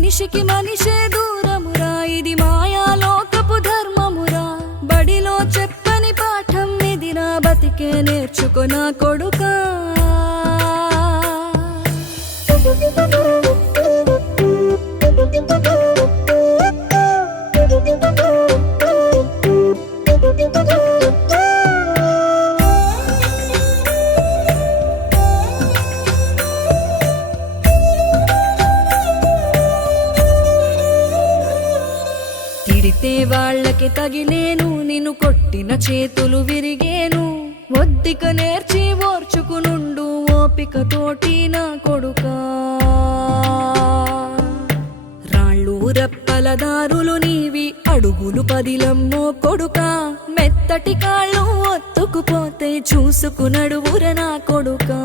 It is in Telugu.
మనిషికి మనిషే దూరమురా, ఇది మాయాలోకపు ధర్మమురా. బడిలో చెప్పని పాఠం ఇదిరా, బతికే నేర్చుకో నా కొడుకా. తిడితే వాళ్ళకి తగిలేను, నిన్ను కొట్టిన చేతులు విరిగేను. ఒద్దిక నేర్చి ఓర్చుకునుండు ఓపికతోటి నా కొడుకా. రాళ్ళు రప్పల దారులు నీవి, అడుగులు పదిలమ్మో కొడుకా. మెత్తటి కాళ్ళు ఒత్తుకుపోతే చూసుకునడువుర నా కొడుకా.